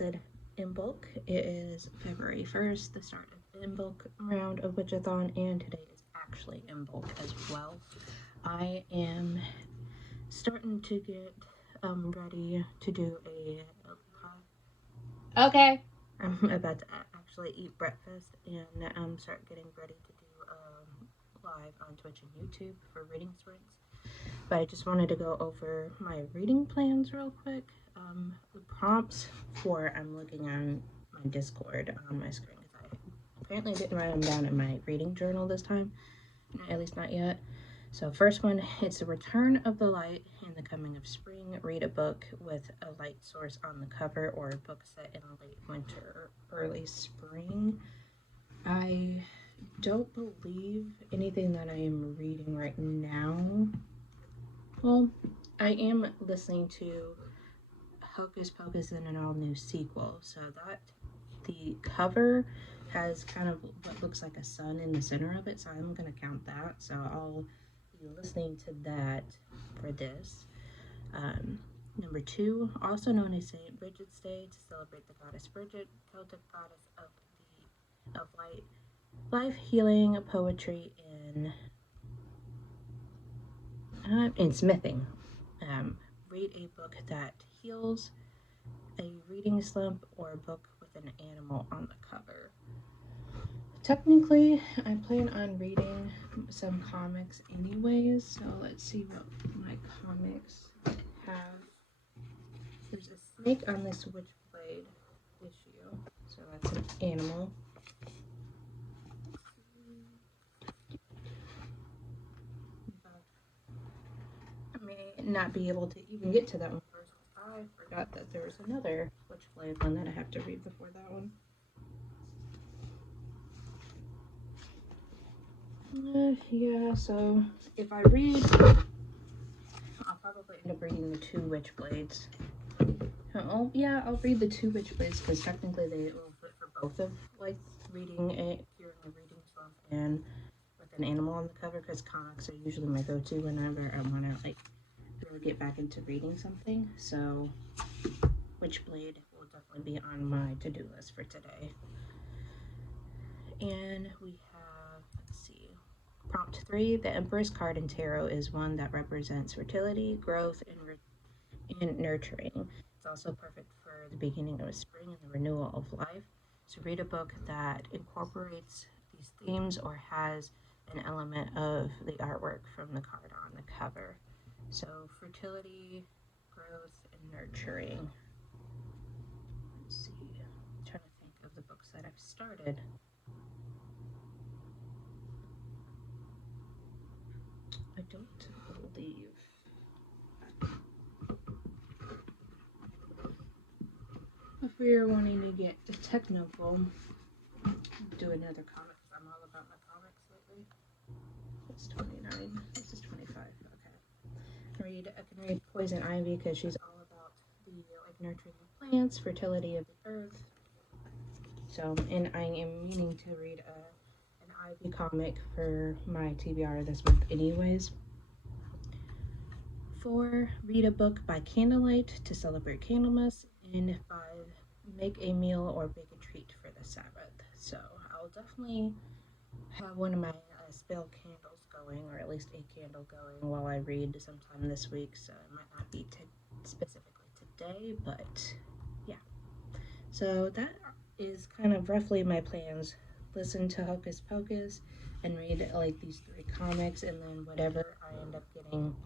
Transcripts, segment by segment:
said Imbolc. It is February 1st, the start of the Imbolc round of Witchathon, and today is actually Imbolc as well. I am starting to get ready to do a okay. I'm about to actually eat breakfast and start getting ready to do live on Twitch and YouTube for reading sprints. But I just wanted to go over my reading plans real quick. The prompts for I'm looking on my Discord on my screen because I apparently didn't write them down in my reading journal this time, at least not yet. So first one, it's the return of the light and the coming of spring. Read a book with a light source on the cover or a book set in late winter or early spring. I don't believe anything that I am reading right now. Well, I am listening to Hocus Pocus in an all-new sequel, so that the cover has kind of what looks like a sun in the center of it, so I'm going to count that. So I'll be listening to that for this. Number 2, also known as St. Bridget's Day, to celebrate the goddess Bridget, Celtic goddess of light, life, healing, poetry, and smithing. Read a book that heals, a reading slump, or a book with an animal on the cover. Technically, I plan on reading some comics anyways, so let's see what my comics have. There's a snake on this Witchblade issue, so that's an animal. But I may not be able to even get to that one first. I forgot that there's another Witchblade one that I have to read before that one. Yeah, so if I read, I'll probably end up reading the 2 Witchblades. Oh, yeah, I'll read the 2 Witchblades because technically they will fit for both of like reading a curing a reading slump and with an animal on the cover, because comics are usually my go-to whenever I want to like really get back into reading something. So Witchblade will definitely be on my to-do list for today. And we have, let's see, prompt 3, the Empress card in tarot is one that represents fertility, growth, and nurturing. It's also perfect for the beginning of spring and the renewal of life. So read a book that incorporates these themes or has an element of the artwork from the card on the cover. So fertility, growth, and nurturing. Let's see, I'm trying to think of the books that I've started. I don't believe. If we're wanting to get technical, do another comic because I'm all about my comics lately. It's 29. This is 25. Okay. I can read Poison Ivy because she's all about the like nurturing of plants, fertility of the earth. So, and I am meaning to read an Ivy comic for my TBR this month, anyways. 4, read a book by candlelight to celebrate Candlemas. And 5, make a meal or bake a treat for the Sabbath. So I'll definitely have one of my spell candles going, or at least a candle going, while I read sometime this week. So it might not be specifically today, but yeah. So that is kind of roughly my plans. Listen to Hocus Pocus and read like these 3 comics, and then whatever I end up getting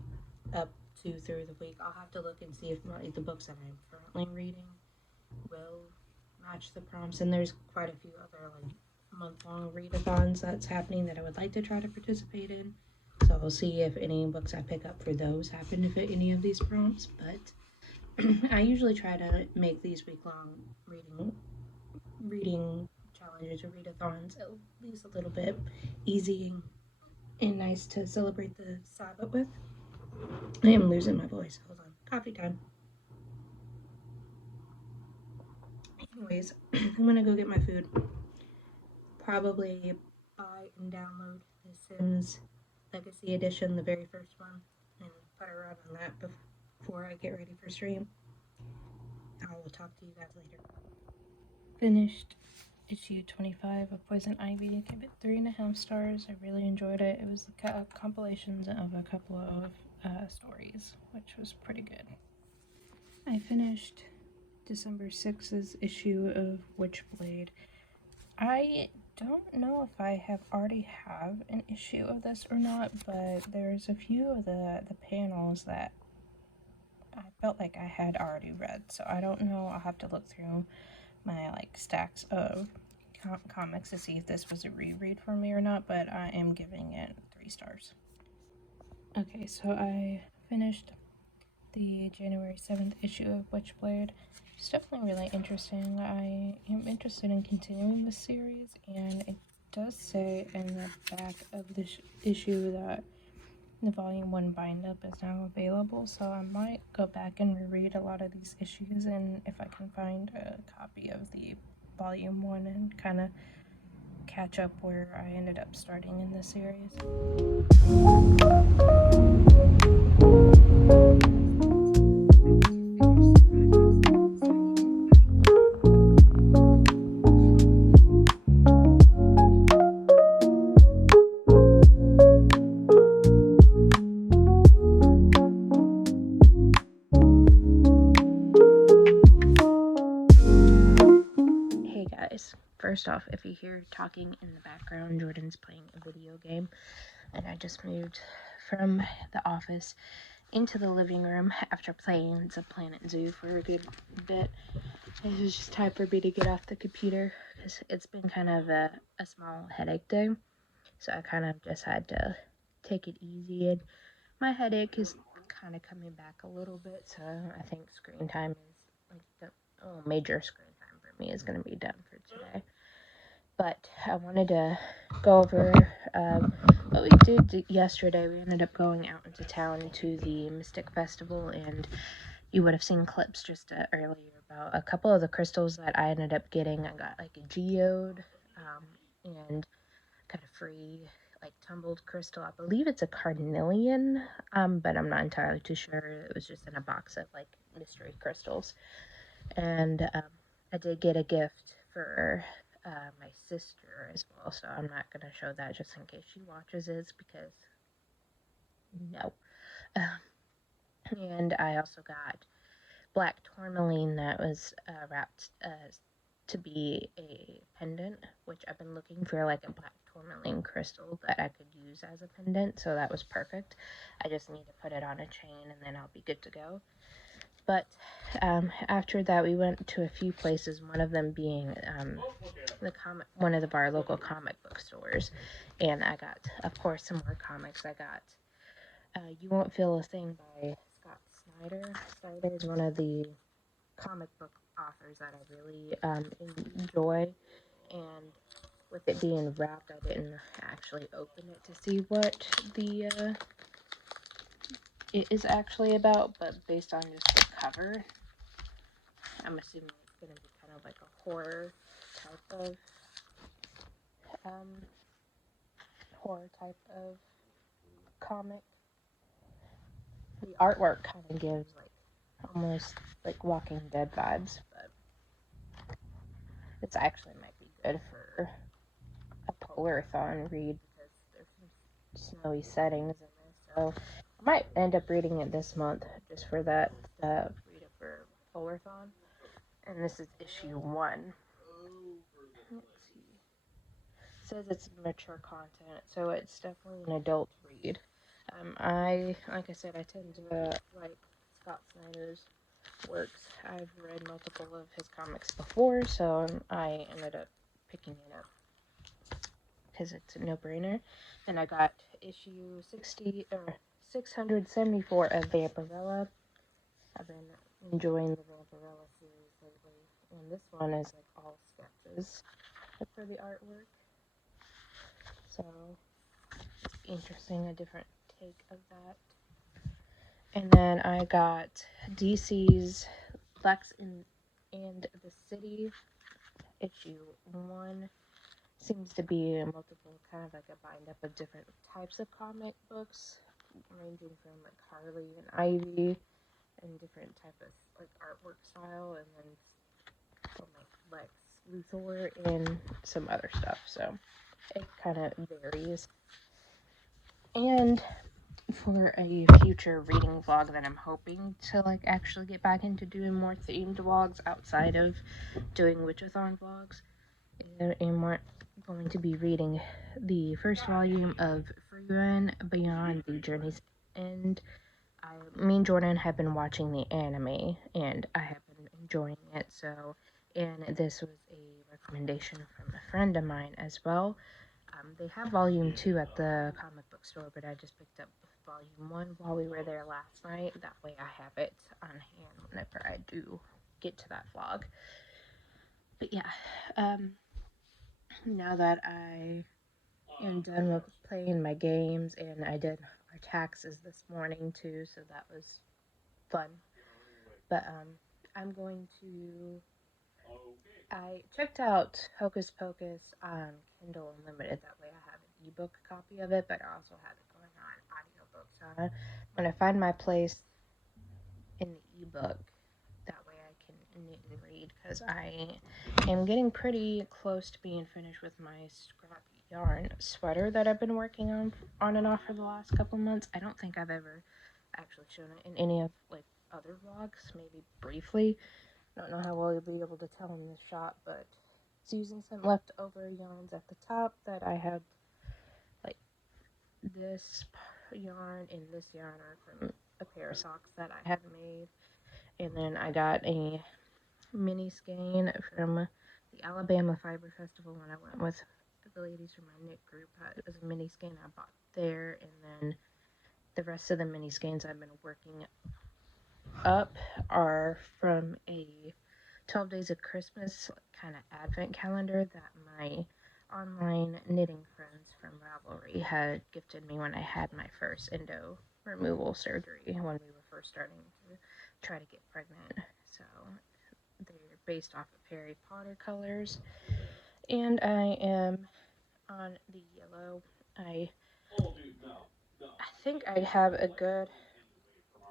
up to through the week, I'll have to look and see if the books that I'm currently reading will match the prompts. And there's quite a few other like month-long readathons that's happening that I would like to try to participate in. So we'll see if any books I pick up for those happen to fit any of these prompts. But I usually try to make these week-long reading challenges or readathons at least a little bit easy and nice to celebrate the Sabbath with. I am losing my voice. Hold on. Coffee time. Anyways, I'm gonna go get my food. Probably buy and download The Sims Legacy Edition, the very first one, and put around on that before I get ready for stream. I will talk to you guys later. Finished issue 25 of Poison Ivy. Gave it 3.5 stars. I really enjoyed it. It was a compilation of a couple of stories, which was pretty good. I finished December 6th's issue of Witchblade. I don't know if I already have an issue of this or not, but there's a few of the panels that I felt like I had already read, so I don't know. I'll have to look through my stacks of comics to see if this was a reread for me or not, but I am giving it 3 stars. Okay, so I finished the January 7th issue of Witchblade. It's definitely really interesting. I am interested in continuing the series, and it does say in the back of this issue that the Volume 1 bind-up is now available, so I might go back and reread a lot of these issues, and if I can find a copy of the Volume 1 and kind of catch up where I ended up starting in this series. Hey guys, first off, if you hear talking in the background, Jordan's playing a video game, and I just moved from the office into the living room after playing the Planet Zoo for a good bit. It was just time for me to get off the computer because it's been kind of a small headache day, so I kind of just had to take it easy, and my headache is kind of coming back a little bit, so I think screen time is the major screen time for me is going to be done for today. But I wanted to go over what we did yesterday. We ended up going out into town to the Mystic Festival, and you would have seen clips just earlier about a couple of the crystals that I ended up getting. I got a geode and got a free tumbled crystal. I believe it's a carnelian, but I'm not entirely too sure. It was just in a box of mystery crystals. And I did get a gift for my sister as well, so I'm not going to show that just in case she watches this, because no. And I also got black tourmaline that was wrapped to be a pendant, which I've been looking for a black tourmaline crystal that I could use as a pendant, so that was perfect. I just need to put it on a chain and then I'll be good to go. But after that, we went to a few places, one of them being one of our local comic book stores, and I got, of course, some more comics. I got You Won't Feel a Thing by Scott Snyder. Snyder is one of the comic book authors that I really enjoy, and with it being wrapped, I didn't actually open it to see what it is actually about, but based on just the cover, I'm assuming it's going to be kind of like a horror type of comic. The artwork kind of gives almost Walking Dead vibes, but it's actually might be good for a polar-thon read because there's some snowy settings in this, so I might end up reading it this month just for that, read it for polar-thon. And this is issue 1. Let's see. It says it's mature content, so it's definitely an adult read. Like I said, I tend to like Scott Snyder's works. I've read multiple of his comics before, so I ended up picking it up because it's a no-brainer. And I got issue 674 of Vampirella. I've been enjoying the Vampirella series lately, and this one is all sketches for the artwork. So it's interesting, a different take of that. And then I got DC's Lex and the City, issue 1. Seems to be a multiple, kind of a bind up of different types of comic books, ranging from Harley and Ivy and different type of like artwork style, and then from like Lex Luthor and some other stuff. So it kind of varies. And for a future reading vlog that I'm hoping to like actually get back into doing more themed vlogs outside of doing Witchathon vlogs, and we're going to be reading the first volume of Freerun Beyond the Journey's End. Me and Jordan have been watching the anime, and I have been enjoying it. So, and this was a recommendation from a friend of mine as well. They have volume 2 at the comic book store, but I just picked up volume 1 while we were there last night. That way I have it on hand whenever I do get to that vlog. But yeah, now that I am done with playing my games, and I did our taxes this morning too, so that was fun. But I'm going to. I checked out Hocus Pocus on Kindle Unlimited. That way I have an ebook copy of it, but I also have it going on audiobooks on it. When I find my place in the ebook, that way I can knit and read, because I am getting pretty close to being finished with my scrap yarn sweater that I've been working on and off for the last couple months. I don't think I've ever actually shown it in any of like other vlogs, maybe briefly. I don't know how well you'll be able to tell in this shot, but it's using some leftover yarns at the top that I had, like this yarn and this yarn are from a pair of socks that I had made. And then I got a mini skein from the Alabama Fiber Festival when I went with the ladies from my knit group. It was a mini skein I bought there, and then the rest of the mini skeins I've been working up are from a 12 Days of Christmas kind of advent calendar that my online knitting friends from Ravelry had gifted me when I had my first endo removal surgery, when we were first starting to try to get pregnant. So they're based off of Harry Potter colors, and I am on the yellow. I think I have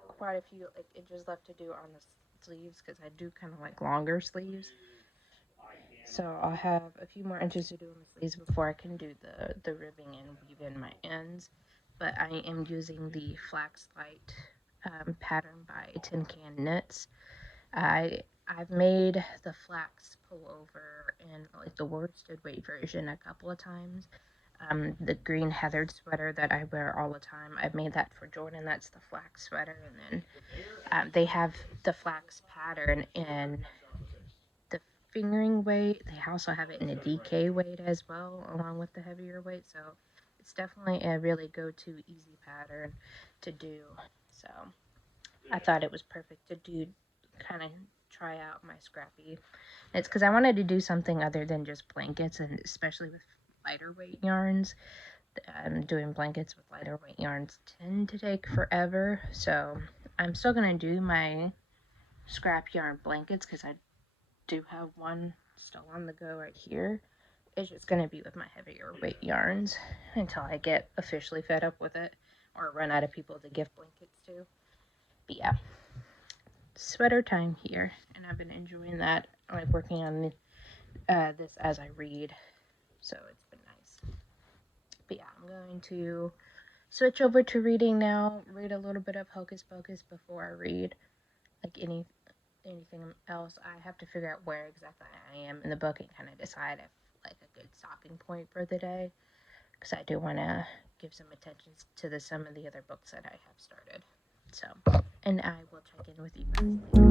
quite a few like inches left to do on the sleeves, because I do kind of like longer sleeves. So I'll have a few more inches to do on the sleeves before I can do the ribbing and weave in my ends. But I am using the Flax Light pattern by Tin Can Knits. I've made the flax pullover in like the worsted weight version a couple of times. The green heathered sweater that I wear all the time, I've made that for Jordan. That's the flax sweater, and then they have the flax pattern in the fingering weight. They also have it in a DK weight as well, along with the heavier weight. So it's definitely a really go-to easy pattern to do. So I thought it was perfect to do, kind of try out my scrappy. It's because I wanted to do something other than just blankets, and especially with lighter weight yarns. Doing blankets with lighter weight yarns tend to take forever. So I'm still going to do my scrap yarn blankets, because I do have one still on the go right here. It's just going to be with my heavier weight yarns until I get officially fed up with it or run out of people to gift blankets to. But yeah, sweater time here, and I've been enjoying that. I'm like working on this as I read, so it's been nice. But yeah, I'm going to switch over to reading now. Read a little bit of Hocus Pocus before I read like anything else. I have to figure out where exactly I am in the book and kind of decide if like a good stopping point for the day, because I do want to give some attention to some of the other books that I have started. So, and I will check in with you guys later.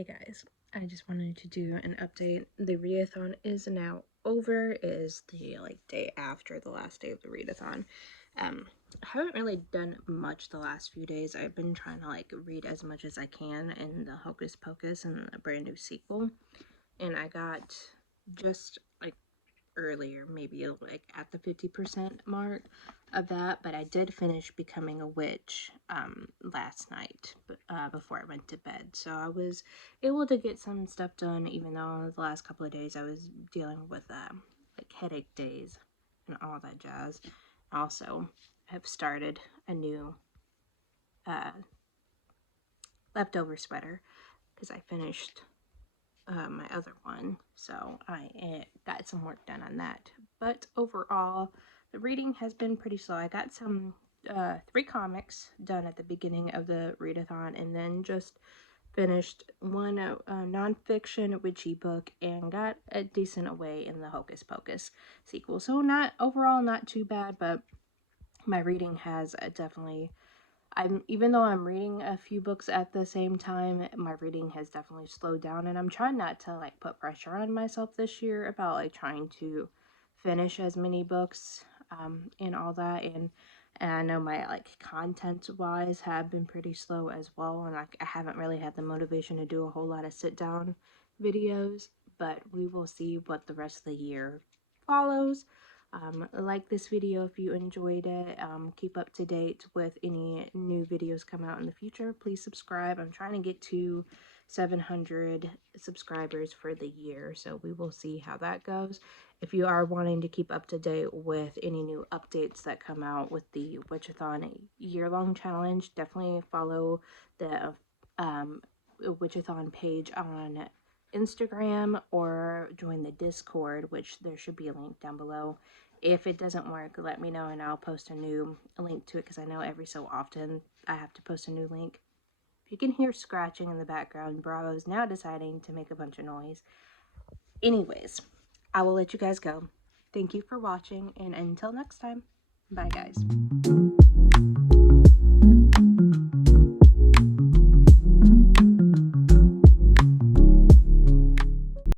Hey guys, I just wanted to do an update. The readathon is now over. It is the day after the last day of the readathon. I haven't really done much the last few days. I've been trying to read as much as I can in the Hocus Pocus and a brand new sequel. And I got just earlier, maybe at the 50% mark of that, but I did finish Becoming a Witch last night before I went to bed. So I was able to get some stuff done, even though the last couple of days I was dealing with headache days and all that jazz. Also, I have started a new leftover sweater because I finished my other one, so I got some work done on that. But overall, the reading has been pretty slow. I got some 3 comics done at the beginning of the readathon, and then just finished one nonfiction witchy book, and got a decent way in the Hocus Pocus sequel. So overall not too bad, but my reading has definitely, even though I'm reading a few books at the same time, my reading has definitely slowed down, and I'm trying not to put pressure on myself this year about trying to finish as many books and all that. And I know my content wise have been pretty slow as well, and I haven't really had the motivation to do a whole lot of sit down videos, but we will see what the rest of the year follows. Like this video if you enjoyed it. Keep up to date with any new videos come out in the future. Please subscribe. I'm trying to get to 700 subscribers for the year, so we will see how that goes. If you are wanting to keep up to date with any new updates that come out with the Witchathon year-long challenge, definitely follow the Witchathon page on Instagram or join the Discord, which there should be a link down below. If it doesn't work, let me know and I'll post a link to it, because I know every so often I have to post a new link. If you can hear scratching in the background, Bravo is now deciding to make a bunch of noise. Anyways, I will let you guys go. Thank you for watching, and until next time, bye guys.